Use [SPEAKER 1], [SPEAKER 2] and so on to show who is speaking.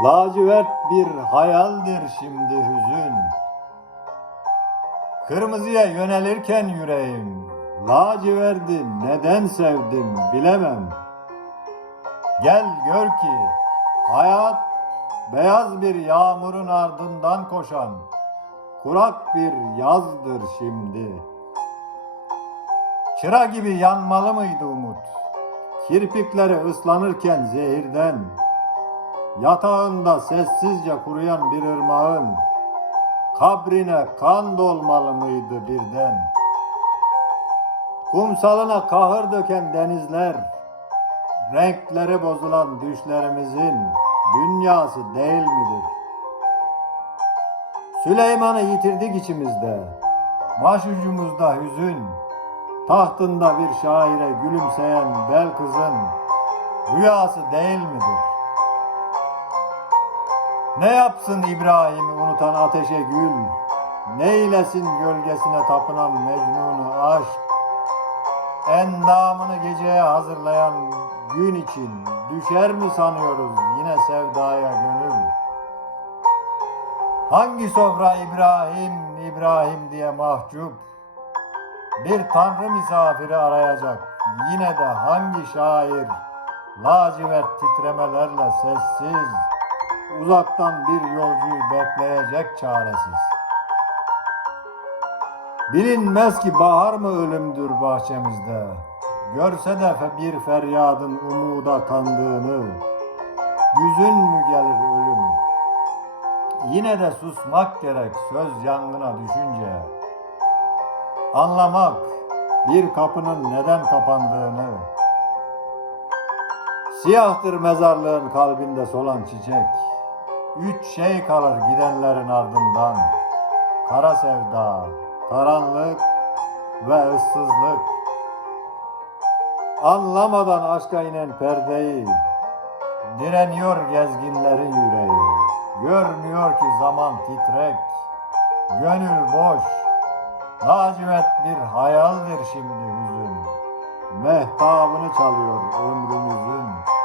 [SPEAKER 1] Lacivert bir hayaldir şimdi hüzün. Kırmızıya yönelirken yüreğim, laciverdi neden sevdim bilemem. Gel gör ki hayat beyaz bir yağmurun ardından koşan kurak bir yazdır şimdi. Çıra gibi yanmalı mıydı umut? Kirpikleri ıslanırken zehirden, yatağında sessizce kuruyan bir ırmağın, kabrine kan dolmalı mıydı birden? Kumsalına kahır döken denizler, renkleri bozulan düşlerimizin dünyası değil midir? Süleyman'ı yitirdik içimizde, başucumuzda hüzün, tahtında bir şaire gülümseyen bel kızın rüyası değil midir? Ne yapsın İbrahim'i unutan ateşe gül, neylesin gölgesine tapınan Mecnun'u aşk, endamını geceye hazırlayan gün için düşer mi sanıyoruz yine sevdaya gönül? Hangi sofra İbrahim, İbrahim diye mahcup, bir tanrı misafiri arayacak. Yine de hangi şair lacivert titremelerle sessiz, uzaktan bir yolcuyu bekleyecek çaresiz. Bilinmez ki bahar mı ölümdür bahçemizde. Görse de bir feryadın umuda kandığını, güzün mü gelir ölüm? Yine de susmak gerek söz yangına düşünce. Anlamak bir kapının neden kapandığını. Siyahtır mezarlığın kalbinde solan çiçek. Üç şey kalır gidenlerin ardından. Kara sevda, karanlık ve ıssızlık. Anlamadan aşka inen perdeyi, direniyor gezginlerin yüreği. Görmüyor ki zaman titrek, gönül boş, lacivert bir hayaldir şimdi hüzün. Mehtabını çalıyor ömrümüzün.